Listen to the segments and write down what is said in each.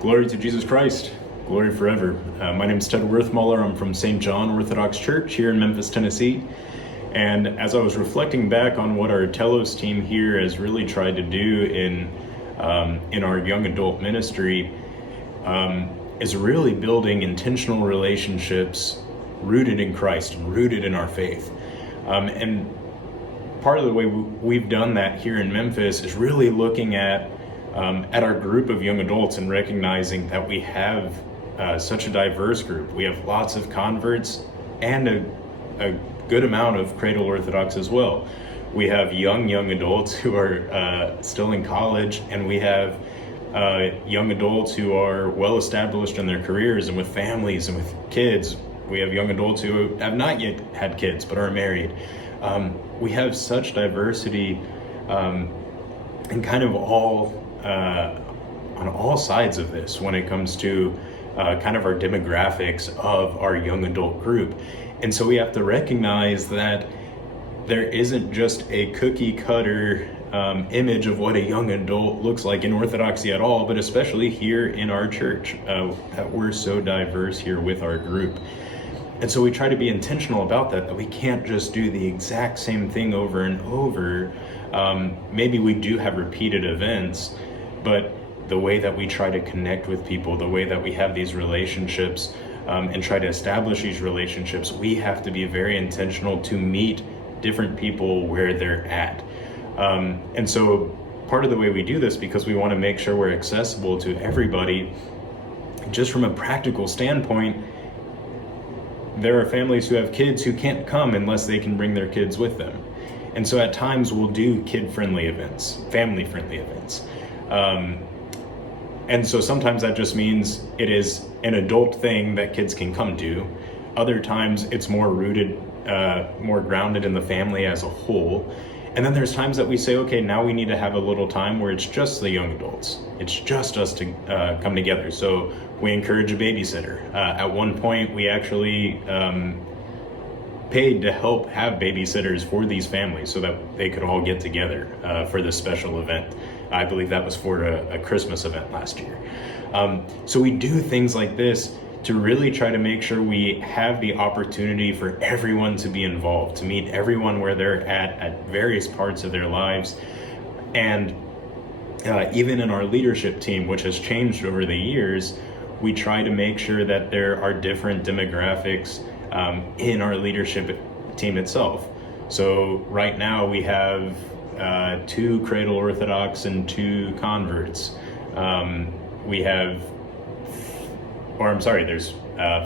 Glory to Jesus Christ. Glory forever. My name is Ted Worthmuller. I'm from St. John Orthodox Church here in Memphis, Tennessee. And as I was reflecting back on what our Telos team here has really tried to do in our young adult ministry, is really building intentional relationships rooted in Christ and rooted in our faith. And part of the way we've done that here in Memphis is really looking at our group of young adults and recognizing that we have such a diverse group. We have lots of converts and a good amount of cradle Orthodox as well. We have young adults who are still in college, and we have young adults who are well established in their careers and with families and with kids. We have young adults who have not yet had kids but are married. We have such diversity and kind of all on all sides of this when it comes to kind of our demographics of our young adult group. And so we have to recognize that there isn't just a cookie cutter image of what a young adult looks like in Orthodoxy at all, but especially here in our church, that we're so diverse here with our group. And so we try to be intentional about that we can't just do the exact same thing over and over. Maybe we do have repeated events, but the way that we try to connect with people, the way that we have these relationships and try to establish these relationships, we have to be very intentional to meet different people where they're at. And so part of the way we do this, because we want to make sure we're accessible to everybody, just from a practical standpoint, there are families who have kids who can't come unless they can bring their kids with them. And so at times we'll do kid-friendly events, family-friendly events. And so sometimes that just means it is an adult thing that kids can come to. Other times it's more rooted, more grounded in the family as a whole. And then there's times that we say, okay, now we need to have a little time where it's just the young adults. It's just us to come together. So we encourage a babysitter. At one point, we actually paid to help have babysitters for these families so that they could all get together for this special event. I believe that was for a Christmas event last year. So we do things like this to really try to make sure we have the opportunity for everyone to be involved, to meet everyone where they're at various parts of their lives. And even in our leadership team, which has changed over the years, we try to make sure that there are different demographics in our leadership team itself. So right now we have 2 cradle Orthodox and 2 converts. There's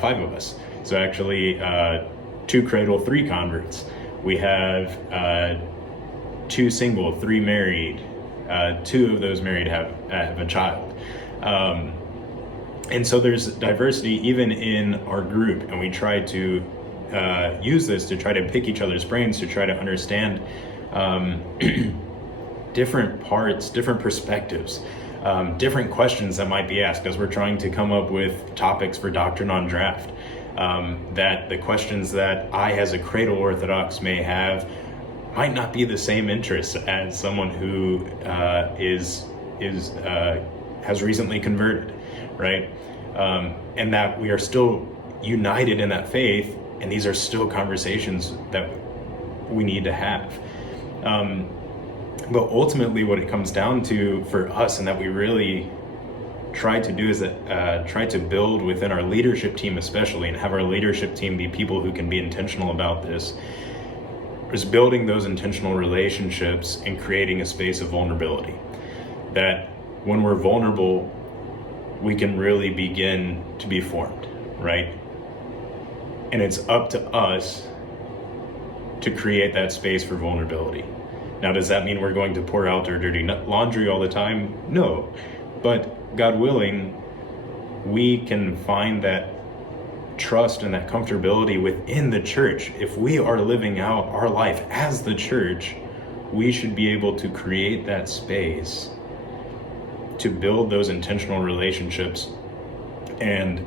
5 of us. So actually 2 cradle, 3 converts. We have 2 single, 3 married. 2 of those married have a child. And so there's diversity even in our group, and we try to use this to try to pick each other's brains, to try to understand different parts, different perspectives, different questions that might be asked as we're trying to come up with topics for Doctrine on Draft. That the questions that I as a cradle Orthodox may have might not be the same interest as someone who has recently converted, right? And that we are still united in that faith, and these are still conversations that we need to have. But ultimately what it comes down to for us, and that we really try to do, is that try to build within our leadership team especially, and have our leadership team be people who can be intentional about this, is building those intentional relationships and creating a space of vulnerability. That when we're vulnerable, we can really begin to be formed, right? And it's up to us to create that space for vulnerability. Now, does that mean we're going to pour out our dirty laundry all the time? No. But God willing, we can find that trust and that comfortability within the church. If we are living out our life as the church, we should be able to create that space to build those intentional relationships and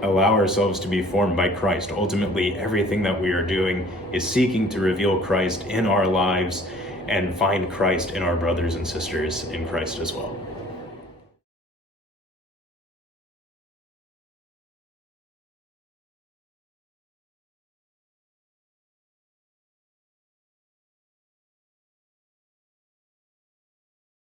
allow ourselves to be formed by Christ. Ultimately, everything that we are doing is seeking to reveal Christ in our lives and find Christ in our brothers and sisters in Christ as well.